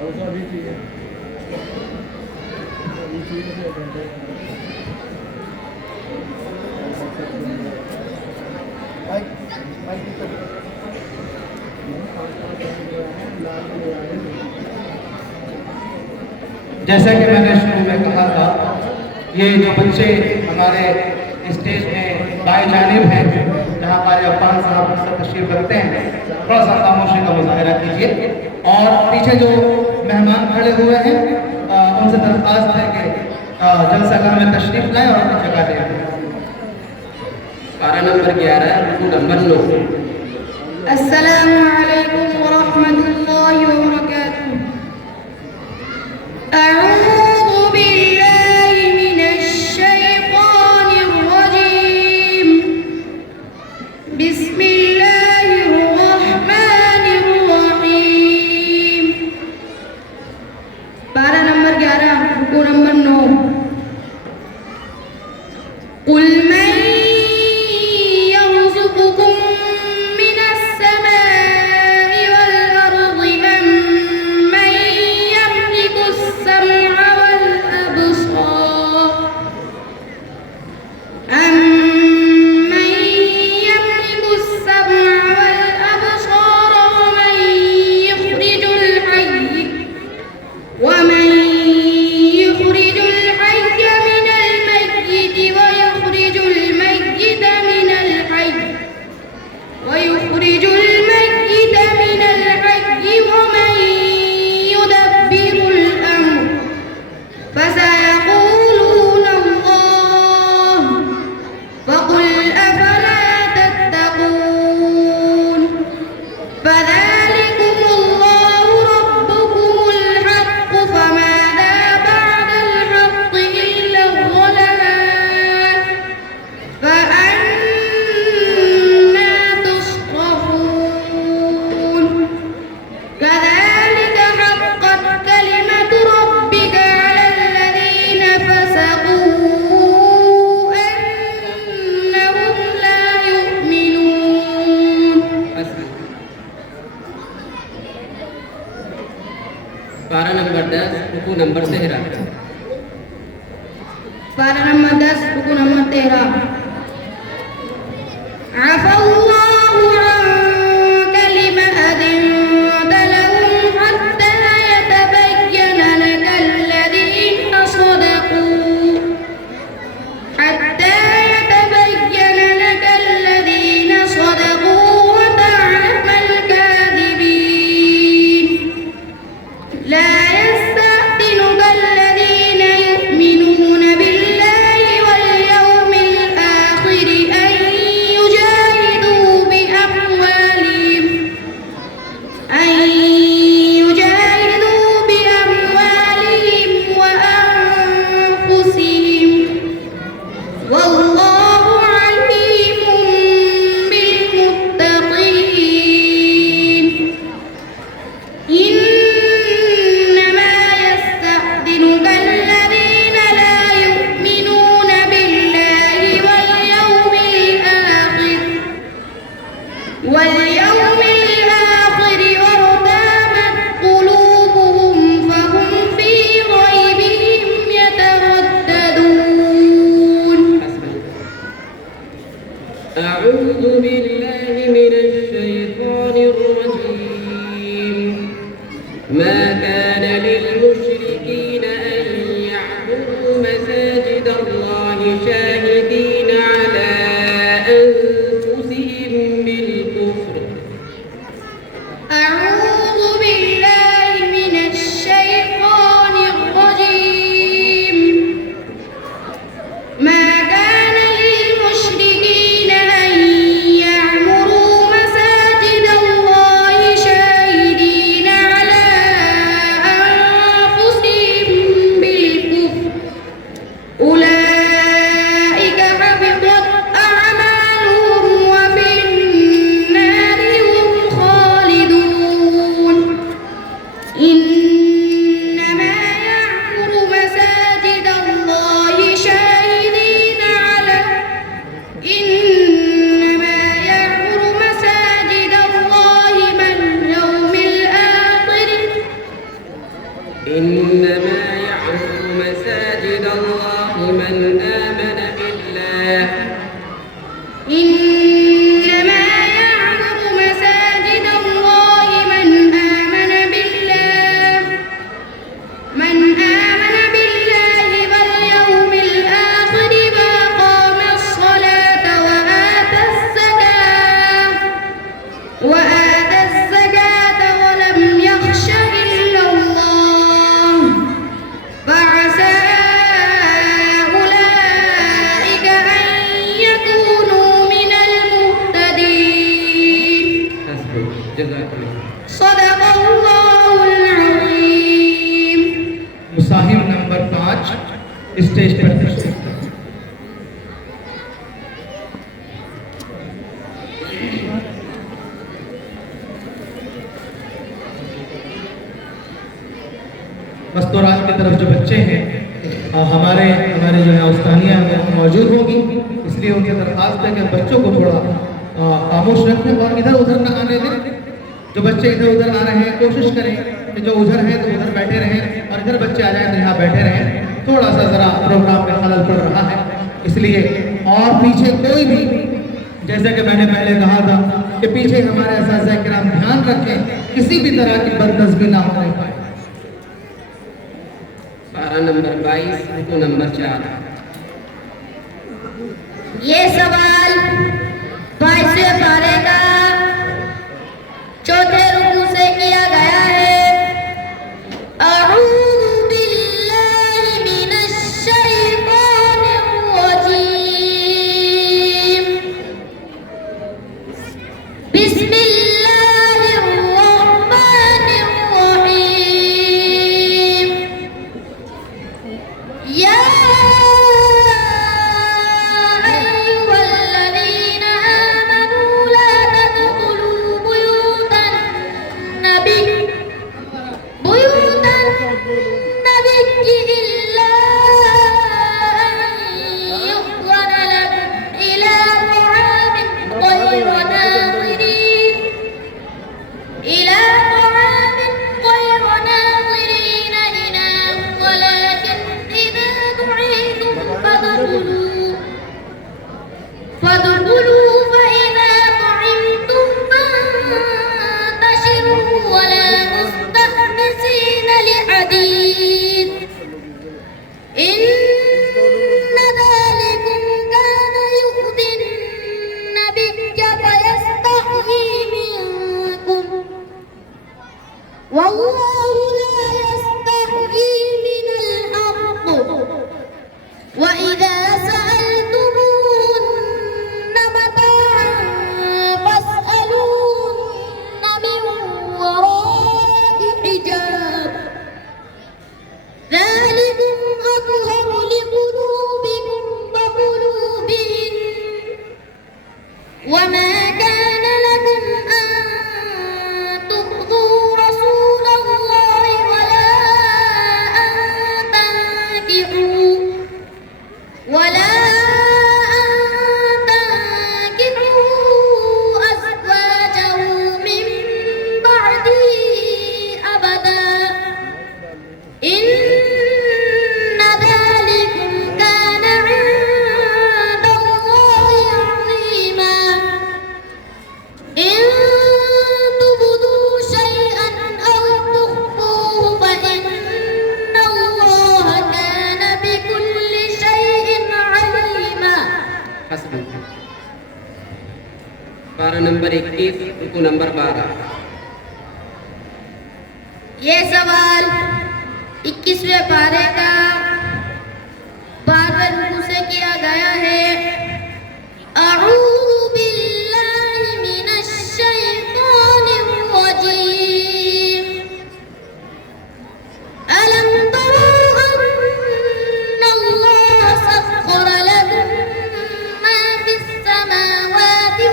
जैसा कि मैंने शुरू में कहा था, ये जो बच्चे हमारे स्टेज में बाएं जानिब हैं, जहाँ हमारे अब्बास साहब सब तशरीफ रखते हैं, थोड़ा सा खामोशी का मुजाहरा कीजिए। और पीछे जो मेहमान खड़े हुए हैं उनसे दरख्वास्त है कि जलसा में तशरीफ लाएं और अपनी जगह दें। पारा नंबर 11, रुकू नंबर 9। अस्सलामु अलैकुम व रहमतुल्लाहि व बरकातुहू। अऊज़ु बिल्लाहि मिनश शैतानिर रजीम। बिस्मिल्लाहिर रहमानिर रहीम। पारा नंबर 11, रुकू नंबर 9। कुल पारा नंबर 10, रुकू नंबर 13। पारा नंबर 10, रुकू नंबर 13। अफ़ल्लाहु अन्का लिमा अज़िनता लहुम हत्ता यतबय्यना लका अल्लज़ीना सदक़ू व तअलमल काज़िबीन। ला यस्तअज़िनुका अल्लज़ीना यु'मिनूना बिल्लाहि वल यawmil आखिर अन युजाहिदू बिअमवालिहिम व अनफुसिहिम वल्लाहु अलीमुम बिल-मुत्तक़ीन। इन्नमा यस्तअज़िनुका अल्लज़ीना ला यु'मिनूना बिल्लाहि वल यawmil आखिर وارتابت قلوبهم فهم في ريبهم يترددون। أعوذ بالله من الشيطان الرجيم. ما كان للمشركين أن يعمروا مساجد الله شاهدين على أنفسهم بالكفر. أعوذ بالله من الشيطان الرجيم. ما كان للمشركين أن يعمروا مساجد الله شاهدين على أنفسهم بالكفر. أولئك حبطت أعمالهم وفي النار هم خالدون. إنما يعمر مساجد الله من إنما يعمر مساجد الله من آمن بالله إنما يعمر مساجد الله من آمن بالله واليوم الآخر وأقام الصلاة وآتى الزكاة ولم يخش إلا الله فعسى أولئك أن يكونوا من المهتدين. حسبك جزاك الله. صدق الله العظيم. मुसाहिब नंबर 5 स्टेज पर तशरीफ रखें। मस्तूरात की तरफ जो बच्चे हैं हमारे जो है उस्तानियाँ हैं वो मौजूद होगी, इसलिए उनकी दरख्वास्त है कि बच्चों को थोड़ा खामोश रखें और इधर उधर न आने दें। जो बच्चे इधर उधर आ रहे हैं कोशिश करें कि जो उधर हैं तो उधर बैठे रहें और इधर बच्चे आ जाएं तो यहाँ बैठे रहें। थोड़ा सा ज़रा प्रोग्राम में खलल पड़ रहा है इसलिए, और पीछे कोई भी, जैसे कि मैंने पहले कहा था कि पीछे हमारे असातिज़ा किराम ध्यान रखें किसी भी तरह की बदनज़मी ना होने पाए। पारा नंबर 22 रुकू नंबर 4। ये सवाल 22वें पारे का चौथे रुकू से किया गया है। अऊज़ु बिल्लाहि मिनश शैतानिर रजीम। बिस्मिल्लाहिर रहमानिर रहीम। या अय्युहल्लज़ीना आमनू ला तदखुलू बुयूतन नबी इल्ला अन युअज़्ज़न लकुम इला طعام غير ناظرين إناه ولكن إذا دعيتم فادخلوا فإذا طعمتم فانتشروا ولا مستأنسين لحديث إن ذلكم كان يؤذي النبي فيستحيي منكم والله لا يستحيي من الحق وإذا سألتموهن متاعا فاسألوهن من وراء حجاب ذلكم أطهر لقلوبكم وقلوبهن وما كان لكم أن تؤذوا رسول الله ولا أن تنكحوا أزواجه من بعده أبدا إن ذلكم كان عند الله عظيما إن تبدوا شيئا أو تخفوه فإن الله كان بكل شيء عليما. حسبك. पारा नंबर 21 रुकू नंबर 12। ये सवाल 21वें पारे का 12वें रुकू से किया गया है। अऊज़ु बिल्लाहि मिनश शैतानिर रजीम। अलम तरू अन्नल्लाह सख्खर लकुम मा फिस समावाति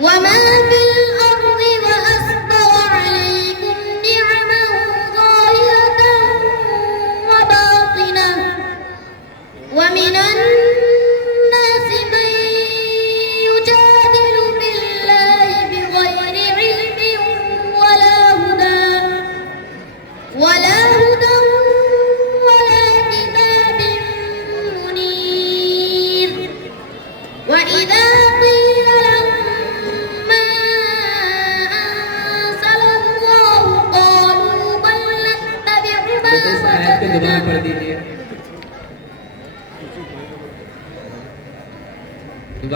वमा फिल अर्ज़ वअस्बग़ अलैकुम नि'महु ज़ाहिरatan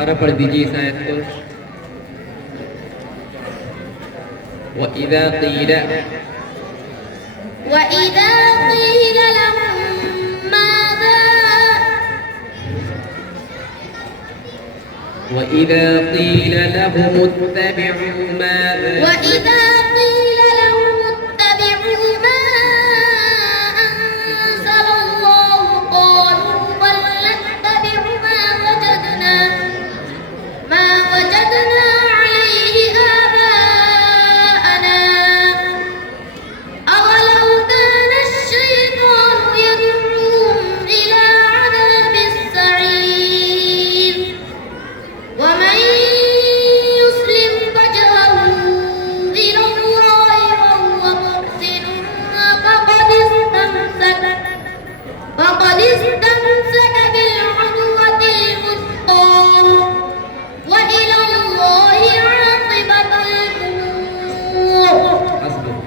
दोबारा पढ़ दीजिए इस आयत को। वइज़ा क़ील وإذا قيل لهم ماذا وإذا قيل لهم اتبعوا ماذا وإذا قيل لهم اتبعوا ما أنزل الله قالوا بل نتبع ما وجدنا عليه آباءنا أولو كان الشيطان يدعوهم إلى عذاب السعير ومن يسلم وجهه إلى الله وهو محسن فقد استمسك بالعروة الوثقى وإلى الله عاقبة الأمور. حسبك.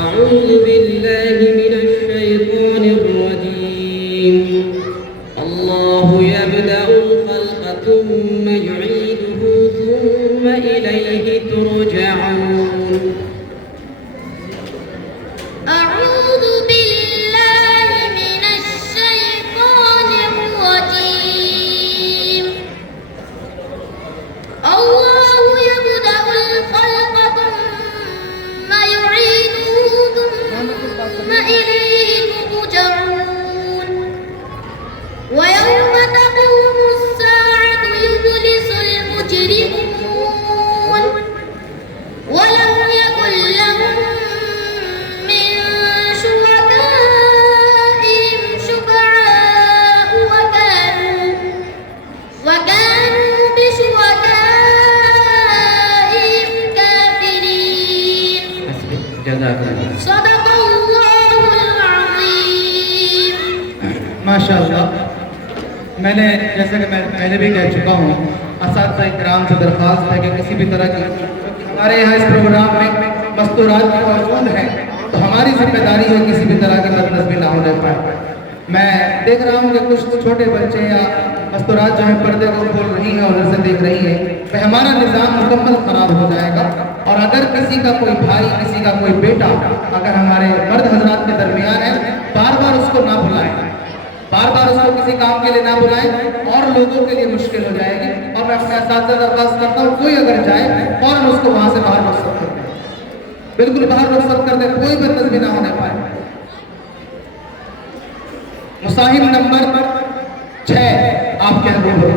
أعوذ بالله من الشيطان الرجيم. الله يبدأ الخلق ثم يعيده ثم إليه ترجعون. أعوذ بالله من الشيطان الرجيم. الله يبدأ الخلق ثم يعيده ثم إليه ترجعون ويوم تقوم الساعة يبلس المجرمون ولم يكن لهم من شركائهم شفعاء وكانوا بشركائهم كافرين. جزاك الله. صدق الله العظيم. माशाअल्लाह। मैंने जैसे कि मैं पहले भी कह चुका हूँ, असातिज़ा इकराम से दरख्वास्त है कि किसी भी तरह की हमारे यहाँ इस प्रोग्राम में मस्तूरात की मौजूद है तो हमारी जिम्मेदारी है किसी भी तरह की बदनज़मी ना होने पाए। मैं देख रहा हूँ कि कुछ छोटे बच्चे या मस्तूरात जो है पर्दे को खोल रही हैं और उधर से देख रही हैं, तो हमारा निज़ाम मुकम्मल ख़राब हो जाएगा। और अगर किसी का कोई भाई, किसी का कोई बेटा अगर हमारे मर्द हजरात के दरमियान है, बार बार उसको ना बुलाएं, बार बार उसको किसी काम के लिए ना बुलाएं और लोगों के लिए मुश्किल हो जाएगी। और मैं अपने असातिज़ा दरख्वास्त करता हूँ, कोई अगर जाए फौरन उसको वहाँ से बाहर रुख़्सत कर दें, बिल्कुल बाहर रुख़्सत कर दें, कोई बदतमीज़ी ना होने पाए। मुसाहिब नंबर 6 आपके अनुभव,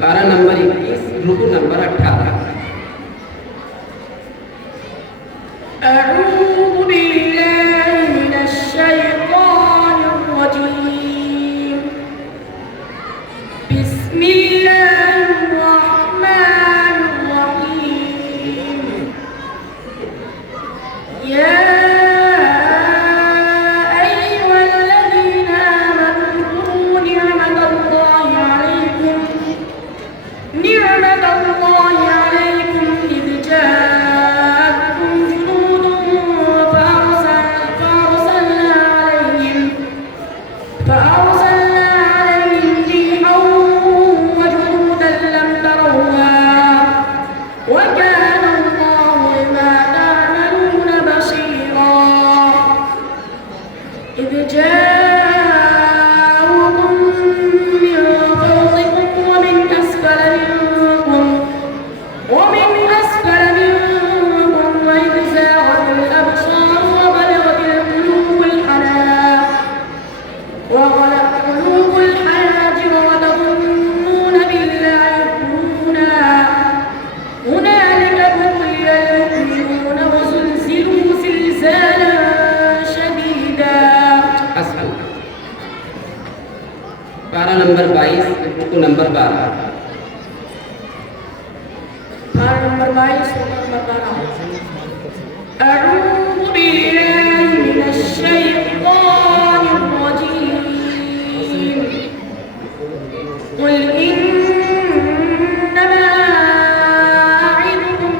पारा नंबर 21, रुकू नंबर 18। أعوذ بالله من الشيطان الرجيم. بسم الله الرحمن الرحيم. يا أيها الذين آمنوا اذكروا نعمة الله عليكم إذ جاءتكم جنود فأرسلنا عليهم ريحا وجنودا لم تروها وكان الله بما تعملون بصيرا. إذ جاءوكم من فوقكم ومن أسفل منكم وإذ زاغت الأبصار وبلغت القلوب الحناجر وتظنون بالله الظنونا. هنالك ابتلي المؤمنون وزلزلوا زلزالا شديدا. حسبك. पारा नंबर 22, रुकू नंबर 12। पारा नंबर 22 नंबर 12। أعوذ بالله من الشيطان الرجيم. قل إنما أعظكم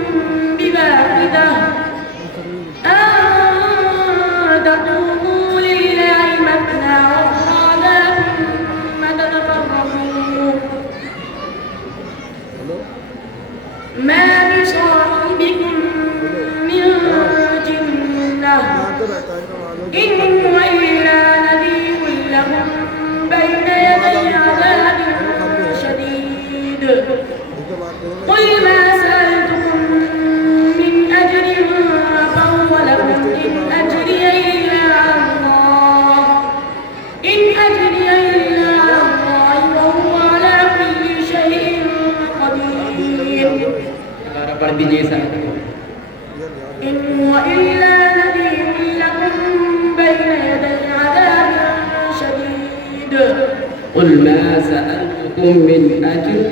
بواحدة أن تقوموا لله مثنى وفرادا ثم ما بصاحبكم من جنة إن هو إلا نذير لهم بين يدي عذاب شديد قل ما سألتكم من أجر فهو لكم إن أجري إلا على الله وهو على كل شيء قدير दोबारा पढ़ दीजिए सर إن هو إلا نذير لكم بين يدي عذاب شديد قل ما سألتكم من أجر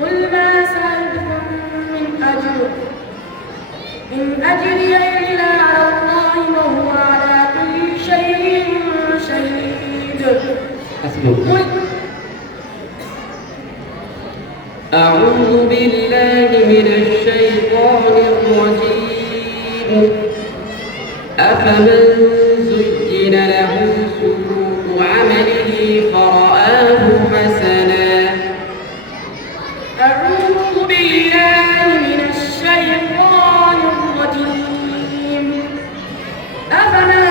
قل ما سألتكم من أجر إن أجري إلا على الله وهو على كل شيء شهيد حسبك قل أعوذ بالله من الشيطان الرجيم أفمن زين له سوء عمله فرآه حسنا أعوذ بالله من الشيطان الرجيم أفمن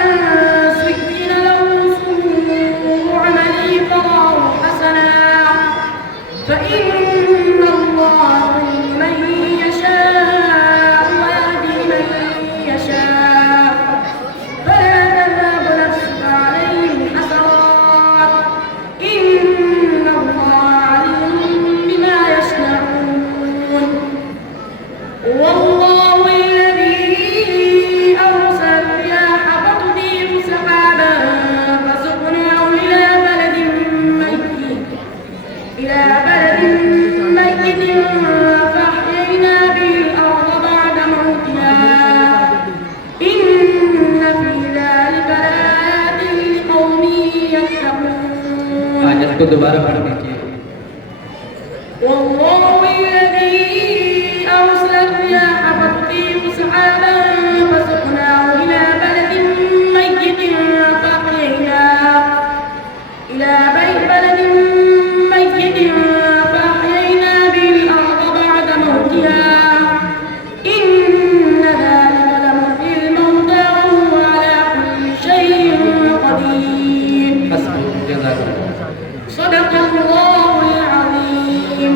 زين له سوء عمله فرآه حسنا فإن الله من يشاء ويهدي من يشاء فلا تذهب نفسك عليهم حسرات إن الله عليم بما يصنعون والله الذي أرسل الرياح فتثير سحابا فسقناه إلى بلد ميت فأحيينا به الأرض بعد موتها إن في ذلك لآيات لقوم يتقون आज इसको दोबारा पढ़ दीजिए والله الذي أرسل الرياح فتثير سحابا فسقناه إلى بلد ميت فأحيينا به الأرض بعد موتها إن ذلك لمحيي الموتى وهو على كل شيء قدير حسبك جزاك الله صدق الله العظيم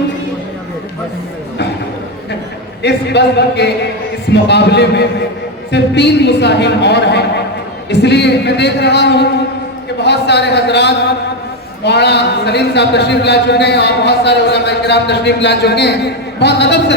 इस बज़्म के इस मुकाबले में सिर्फ 3 मुसाहिम और हैं, इसलिए मैं देख रहा हूँ कि बहुत सारे हजरात मौलाना सलीम साहब तशरीफ ला चुके हैं और बहुत सारे उलमा किराम तशरीफ ला चुके हैं। बहुत अदब से